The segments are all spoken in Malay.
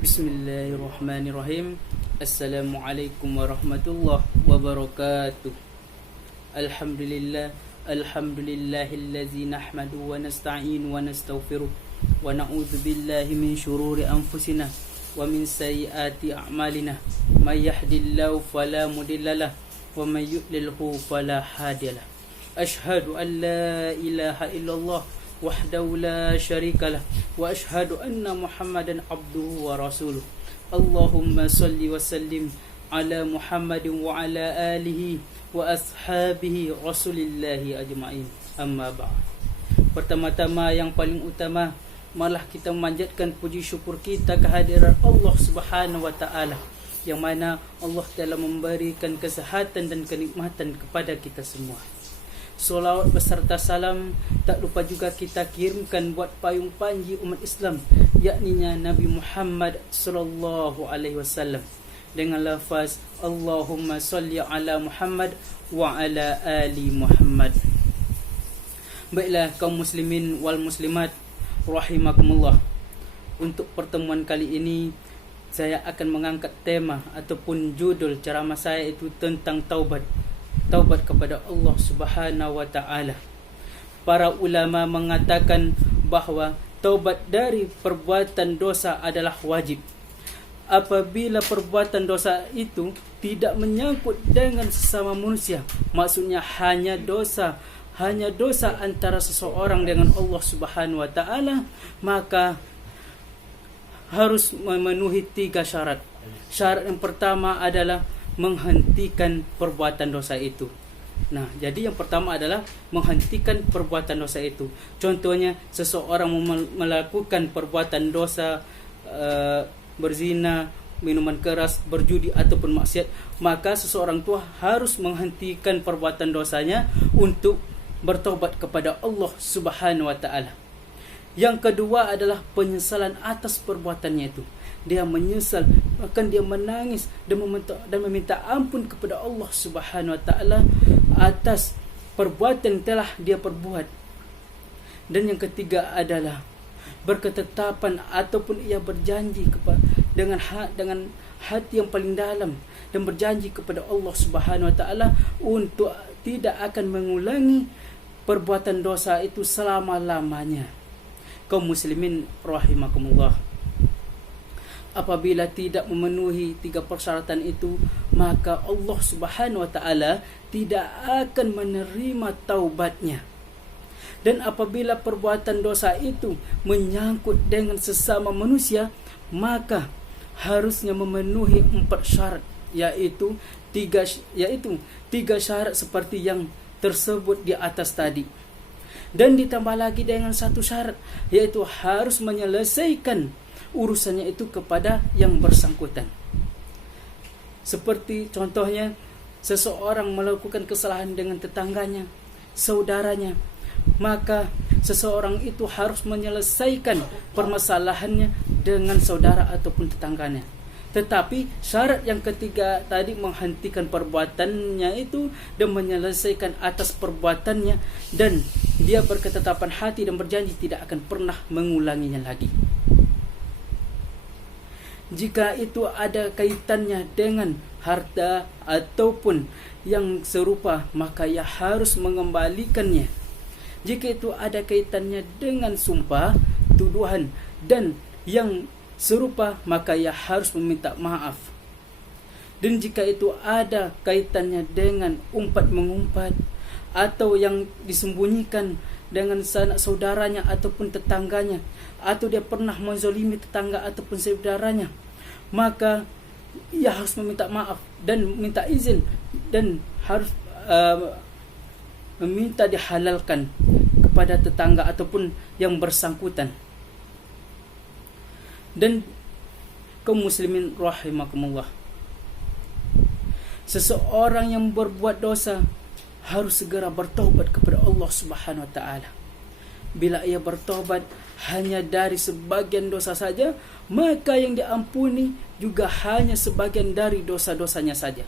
Bismillahirrahmanirrahim. Assalamualaikum warahmatullahi wabarakatuh. Alhamdulillahillazi nahmadu wa nasta'inu wa nastaghfiruh wa na'udzu billahi min shururi anfusina wa min sayyiati a'malina. May yahdihillahu fala mudhillalah wa may yudlilhu fala hadiyalah. Asyhadu an la ilaha illallah wahdahu la syarikalah wa asyhadu anna Muhammadan abduhu wa rasuluh. Allahumma salli wa sallim ala Muhammadin wa ala alihi wa ashabihi rasulillahi ajma'in. Amma ba'd. Pertama-tama yang paling utama, malah kita memanjatkan puji syukur kita kehadiran Allah Subhanahu wa taala, yang mana Allah telah memberikan kesehatan dan kenikmatan kepada kita semua. Salawat beserta salam tak lupa juga kita kirimkan buat payung panji umat Islam, yakninya Nabi Muhammad sallallahu alaihi wasallam, dengan lafaz Allahumma salli ala Muhammad wa ala ali Muhammad. Baiklah kaum muslimin wal muslimat rahimakumullah, untuk pertemuan kali ini saya akan mengangkat tema ataupun judul ceramah saya itu tentang taubat kepada Allah Subhanahu wa taala. Para ulama mengatakan bahawa taubat dari perbuatan dosa adalah wajib. Apabila perbuatan dosa itu tidak menyangkut dengan sesama manusia, maksudnya hanya dosa antara seseorang dengan Allah Subhanahu wa taala, maka harus memenuhi 3 syarat. Syarat yang pertama adalah menghentikan perbuatan dosa itu. Nah, jadi yang pertama adalah menghentikan perbuatan dosa itu. Contohnya, seseorang melakukan perbuatan dosa berzina, minuman keras, berjudi ataupun maksiat, maka seseorang itu harus menghentikan perbuatan dosanya untuk bertaubat kepada Allah Subhanahu wa taala. Yang kedua adalah penyesalan atas perbuatannya itu. Dia menyesal, bahkan dia menangis dan meminta ampun kepada Allah Subhanahu wa taala atas perbuatan yang telah dia perbuat. Dan yang ketiga adalah berketetapan ataupun ia berjanji dengan hati yang paling dalam dan berjanji kepada Allah Subhanahu wa taala untuk tidak akan mengulangi perbuatan dosa itu selama-lamanya. Kaum muslimin rahimakumullah, apabila tidak memenuhi 3 persyaratan itu, maka Allah Subhanahu wa taala tidak akan menerima taubatnya. Dan apabila perbuatan dosa itu menyangkut dengan sesama manusia, maka harusnya memenuhi 4 syarat, yaitu 3 syarat seperti yang tersebut di atas tadi. Dan ditambah lagi dengan 1 syarat, yaitu harus menyelesaikan urusannya itu kepada yang bersangkutan. Seperti contohnya, seseorang melakukan kesalahan dengan tetangganya, saudaranya, maka seseorang itu harus menyelesaikan permasalahannya dengan saudara ataupun tetangganya. Tetapi syarat yang ketiga tadi, menghentikan perbuatannya itu dan menyelesaikan atas perbuatannya, dan dia berketetapan hati dan berjanji tidak akan pernah mengulanginya lagi. Jika itu ada kaitannya dengan harta ataupun yang serupa, maka ia harus mengembalikannya. Jika itu ada kaitannya dengan sumpah, tuduhan dan yang serupa, maka ia harus meminta maaf. Dan jika itu ada kaitannya dengan umpat mengumpat atau yang disembunyikan dengan sanak saudaranya ataupun tetangganya, atau dia pernah menzalimi tetangga ataupun saudaranya, maka ia harus meminta maaf dan minta izin, dan harus meminta dihalalkan kepada tetangga ataupun yang bersangkutan. Dan kaum muslimin rahimakumullah, seseorang yang berbuat dosa harus segera bertaubat kepada Allah Subhanahu wa taala. Bila ia bertaubat hanya dari sebagian dosa saja, maka yang diampuni juga hanya sebagian dari dosa-dosanya saja.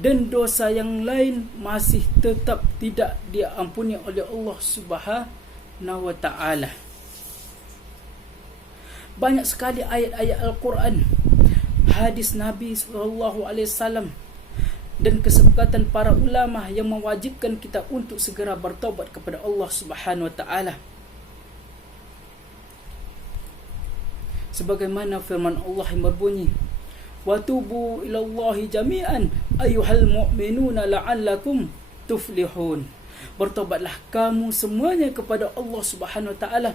Dan dosa yang lain masih tetap tidak diampuni oleh Allah Subhanahu wa taala. banyak sekali ayat-ayat Al-Quran, hadis Nabi SAW, dan kesepakatan para ulama yang mewajibkan kita untuk segera bertaubat kepada Allah Subhanahu wa taala. Sebagaimana firman Allah yang berbunyi, "Wa tubu ilallahi jami'an ayyuhal mu'minuna la'allakum tuflihun." Bertobatlah kamu semuanya kepada Allah Subhanahu wa taala,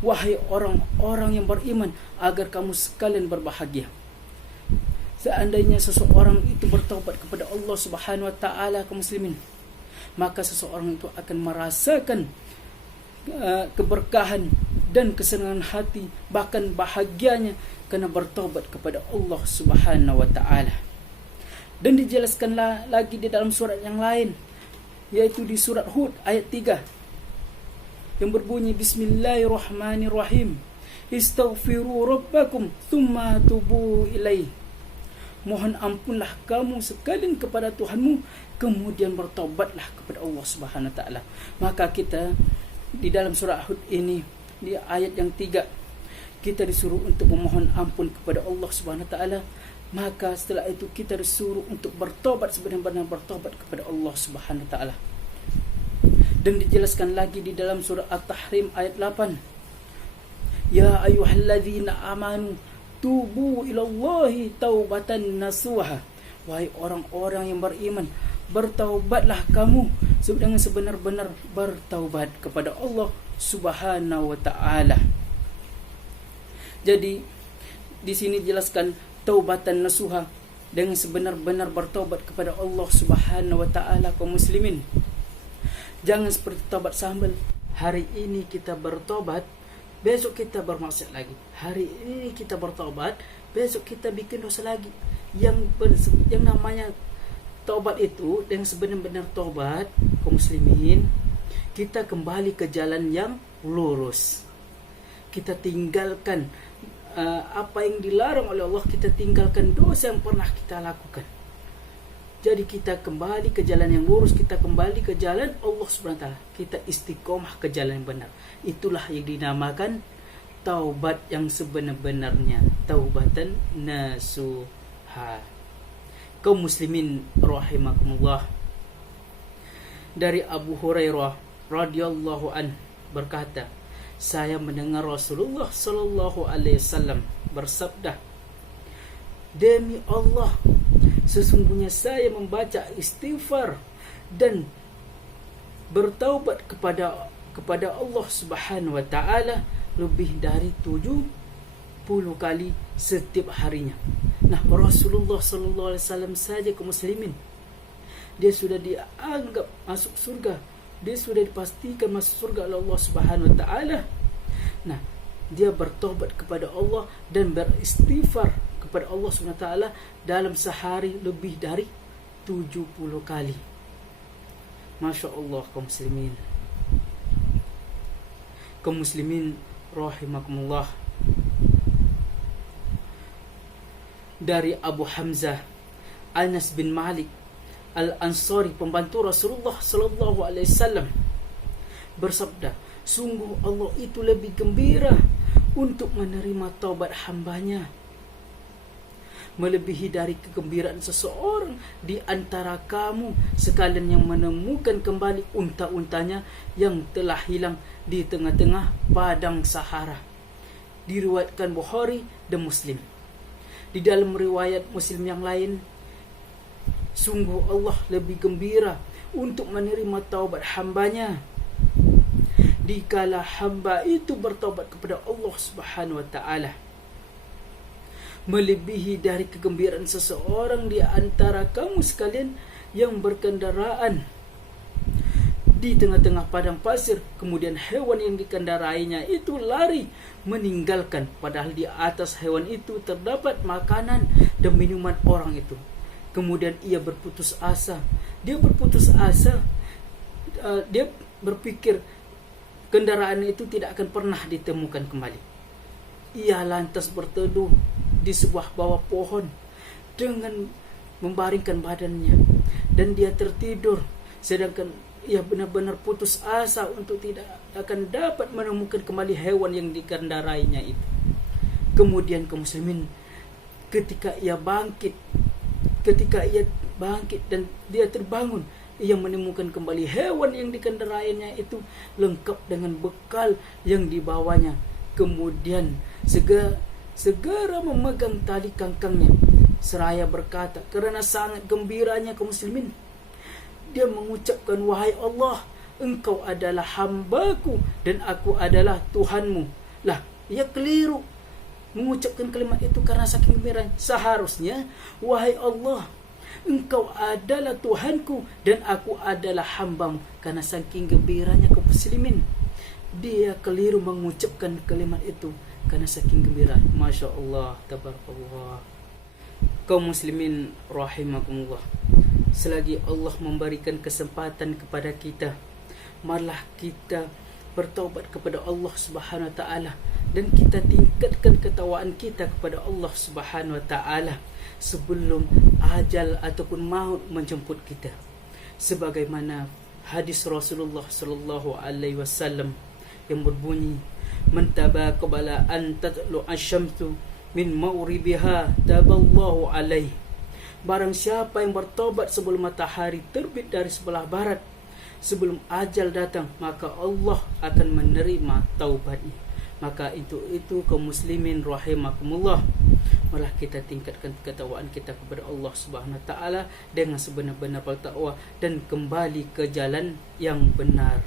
wahai orang-orang yang beriman, agar kamu sekalian berbahagia. Seandainya seseorang itu bertobat kepada Allah Subhanahu wa taala, kaum muslimin, maka seseorang itu akan merasakan keberkahan dan kesenangan hati, bahkan bahagianya karena bertobat kepada Allah Subhanahu wa taala. Dan dijelaskan lagi di dalam surat yang lain, yaitu di surat Hud ayat 3 yang berbunyi, "Bismillahirrahmanirrahim. Istaghfiru rabbakum tsumma tubu ilaih." Mohon ampunlah kamu sekalian kepada Tuhanmu, kemudian bertobatlah kepada Allah Subhanahu wa taala. Maka kita di dalam surah Hud ini, di ayat yang 3, kita disuruh untuk memohon ampun kepada Allah Subhanahu wa taala. Maka setelah itu kita disuruh untuk bertobat, sebenar-benar bertobat kepada Allah Subhanahu wa taala. Dan dijelaskan lagi di dalam surah At-Tahrim ayat 8, "Ya ayyuhalladzina amanu tubu ilallahi taubatan nasuha." Wahai orang-orang yang beriman, bertaubatlah kamu dengan sebenar-benar bertaubat kepada Allah Subhanahu wa taala. Jadi di sini dijelaskan taubatan nasuha, dengan sebenar-benar bertaubat kepada Allah Subhanahu wa taala. Kaum muslimin, jangan seperti taubat sambal. Hari ini kita bertobat, besok kita bermaksiat lagi. Hari ini kita bertobat, besok kita bikin dosa lagi. Yang namanya taubat itu, dengan sebenar-benar taubat, kaum muslimin, kita kembali ke jalan yang lurus. Kita tinggalkan apa yang dilarang oleh Allah, kita tinggalkan dosa yang pernah kita lakukan. Jadi kita kembali ke jalan yang lurus, kita kembali ke jalan Allah Subhanahu wa taala. Kita istiqomah ke jalan yang benar. Itulah yang dinamakan taubat yang sebenar-benarnya, taubatan nasuha. Kaum muslimin rahimakumullah. Dari Abu Hurairah radhiyallahu an berkata, saya mendengar Rasulullah sallallahu alaihi wasallam bersabda, "Demi Allah, sesungguhnya saya membaca istighfar dan bertaubat kepada Allah Subhanahu wa taala lebih dari 70 kali setiap harinya." Nah, Rasulullah sallallahu alaihi wasallam saja, kaum muslimin, dia sudah dianggap masuk surga. Dia sudah dipastikan masuk surga oleh Allah Subhanahu wa taala. Nah, dia bertobat kepada Allah dan beristighfar kepada Allah Subhanahu wa taala dalam sehari lebih dari 70 kali. Masya Allah, kaum muslimin. Kaum muslimin rahimakumullah. Dari Abu Hamzah Anas bin Malik Al-Ansari, pembantu Rasulullah sallallahu alaihi wasallam, bersabda, "Sungguh Allah itu lebih gembira untuk menerima taubat hambanya, melebihi dari kegembiraan seseorang di antara kamu sekalian yang menemukan kembali unta-untanya yang telah hilang di tengah-tengah padang Sahara." Diriwayatkan Bukhari dan Muslim. Di dalam riwayat Muslim yang lain, sungguh Allah lebih gembira untuk menerima taubat hambanya dikala hamba itu bertaubat kepada Allah Subhanahu wa taala, melebihi dari kegembiraan seseorang di antara kamu sekalian yang berkendaraan di tengah-tengah padang pasir, kemudian hewan yang dikendarainya itu lari meninggalkan, padahal di atas hewan itu terdapat makanan dan minuman orang itu. Kemudian ia berputus asa. Dia berpikir kendaraan itu tidak akan pernah ditemukan kembali. Ia lantas berteduh di sebuah bawah pohon dengan membaringkan badannya, dan dia tertidur, sedangkan ia benar-benar putus asa untuk tidak akan dapat menemukan kembali hewan yang dikendarainya itu. Kemudian kaum muslimin, ketika ia bangkit dan dia terbangun, ia menemukan kembali hewan yang dikendarainya itu lengkap dengan bekal yang dibawanya. Kemudian segera memegang tali kangkangnya seraya berkata, karena sangat gembiranya kaum muslimin, dia mengucapkan, wahai Allah, Engkau adalah hambaku dan aku adalah Tuhanmu. Lah, ia keliru mengucapkan kalimat itu karena saking gembiranya. Seharusnya, wahai Allah, Engkau adalah Tuhanku dan aku adalah hambamu. Karena saking gembiranya kaum muslimin, dia keliru mengucapkan kalimat itu karena saking gembira. Masya Allah, tabarakallah. Kaum muslimin rahimakumullah, selagi Allah memberikan kesempatan kepada kita, marilah kita bertaubat kepada Allah Subhanahu wa taala dan kita tingkatkan ketakwaan kita kepada Allah Subhanahu wa taala sebelum ajal ataupun maut menjemput kita. Sebagaimana hadis Rasulullah sallallahu alaihi wasallam yang berbunyi, "Man tabaqabala an tatlu asy-syamsu min maghribiha taballahu alaihi." Barang siapa yang bertobat sebelum matahari terbit dari sebelah barat, sebelum ajal datang, maka Allah akan menerima taubatnya. Maka itu kaum muslimin rahimakumullah, malah kita tingkatkan ketakwaan kita kepada Allah Subhanahu wa taala dengan sebenar-benar bertakwa dan kembali ke jalan yang benar.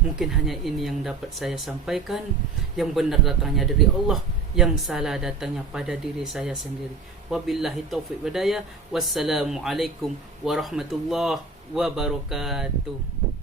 Mungkin hanya ini yang dapat saya sampaikan. Yang benar datangnya dari Allah, yang salah datangnya pada diri saya sendiri. Wabillahi taufiq wal hidayah. Wassalamualaikum warahmatullahi wabarakatuh.